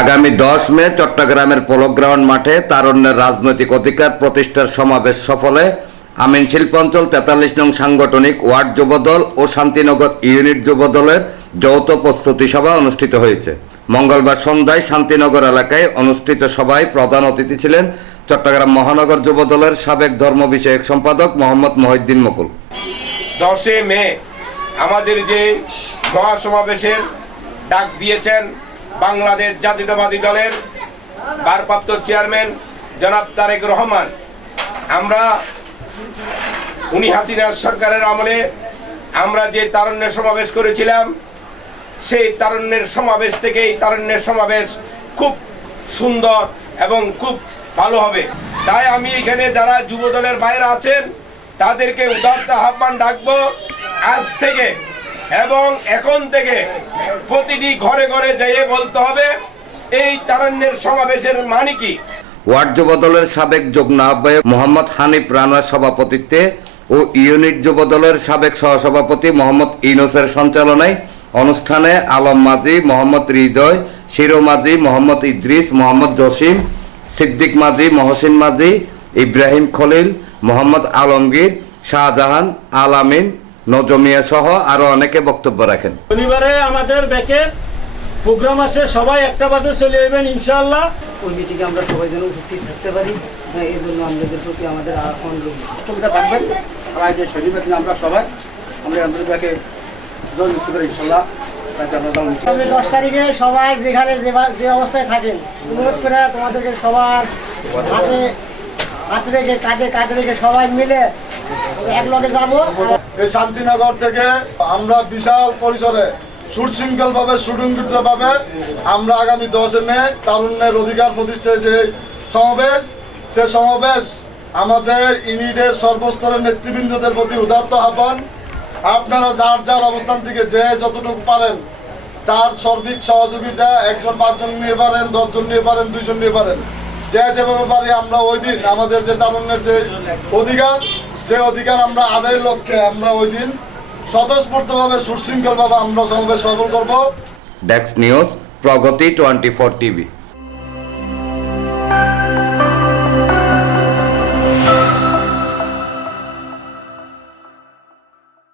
আগামী দশ মে চট্টগ্রামের পোলো গ্রাউন্ড মাঠে তারুণ্যের রাজনৈতিক অধিকার প্রতিষ্ঠার সমাবেশ সফলে আমিন শিল্পাঞ্চল তেতাল্লিশ নং সাংগঠনিক ওয়ার্ড যুবদল ও শান্তিনগর ইউনিট যুবদলের যৌথ প্রস্তুতি সভা অনুষ্ঠিত হয়েছে। মঙ্গলবার সন্ধ্যায় শান্তিনগর এলাকায় অনুষ্ঠিত সভায় প্রধান অতিথি ছিলেন চট্টগ্রাম মহানগর যুবদলের সাবেক ধর্ম বিষয়ক সম্পাদক মোহাম্মদ মহিউদ্দিন মুকুল। দশে মে আমাদের যে মহাসমাবেশের ডাক দিয়েছেন বাংলাদেশ জাতীয়তাবাদী দলের ভারপ্রাপ্ত চেয়ারম্যান জনাব তারেক রহমান। আমরা উনি হাসিনা সরকারের আমলে আমরা যে তারুণ্যের সমাবেশ করেছিলাম, সেই তারুণ্যের সমাবেশ থেকেই তারুণ্যের সমাবেশ খুব সুন্দর এবং খুব ভালো হবে। তাই আমি এখানে যারা যুব দলের বাইরে আছেন, তাদেরকে উদার্ত আহ্বান রাখব, আজ থেকে এবং এখন থেকে প্রতিটি ঘরে ঘরে যেয়ে বলতে হবে, এই তারুণ্যের সমাবেশের মানে কি? ওয়ার্ড যুবদলের সাবেক যুগ্ম আহ্বায়ক মোহাম্মদ হানিফ রানার সভাপতিত্বে ও ইউনিট যুবদলের সাবেক সহসভাপতি মোহাম্মদ ইনোসের সঞ্চালনায় অনুষ্ঠানে আলম মাঝি, মোহাম্মদ হৃদয়, শিরো মাঝি, মোহাম্মদ ইদ্রিস, মোহাম্মদ জসিম, সিদ্দিক মাঝি, মহসিন মাঝি, ইব্রাহিম খলিল, মোহাম্মদ আলমগীর, শাহজাহান আলামিন নজমিয়া সহ আরও অনেকে বক্তব্য রাখেন। শনিবারে আমাদের ব্যাকের প্রোগ্রাম আছে সবাই একটা বাজে চলে যাবেন ইনশাআল্লাহ। ওই মিটিংয়ে আমরা সবাই যেন উপস্থিত থাকতে পারি। হ্যাঁ, এই জন্য আমাদের প্রতি আমাদের অনুরোধ অষ্টমীটা থাকবেন। আর আজ যে শনিবার দিন আমরা সবাই আমরা আমাদের ব্যাকে জল করি তবে দশ তারিখে সবাই যেখানে যে যে অবস্থায় থাকেন অনুরোধ করে তোমাদেরকে সবার হাতে হাতে রেখে কাঁধে কাঁধে রেখে সবাই মিলে এই শান্তিনগর থেকে আমরা বিশাল পরিসরে সুশৃঙ্খল ভাবে সুসংগঠিত ভাবে আমরা আগামী দশে মে তারুণ্যের অধিকার প্রতিষ্ঠায় যে সমাবেশ, সে সমাবেশ আমাদের ইউনিটের সর্বস্তরের নেতৃবৃন্দদের প্রতি উদাত্ত আহ্বান। আপনারা যার যার অবস্থান থেকে যে যতটুকু পারেন, চার সর্বিক সহযোগিতা, একজন, পাঁচজন নিয়ে পারেন, দশজন নিয়ে পারেন, দুইজন নিয়ে পারেন। যে যেভাবে পারি আমরা ওই দিন আমাদের যে তারুণ্যের যে অধিকার সেই অধিকার আমরা আদায়ের লক্ষ্যে আমরা ওই দিন স্বতঃস্ফূর্তভাবে সুশৃঙ্খলভাবে আমরা সমাবেশ সফল করব। ডেক্স news Pragati twenty four TV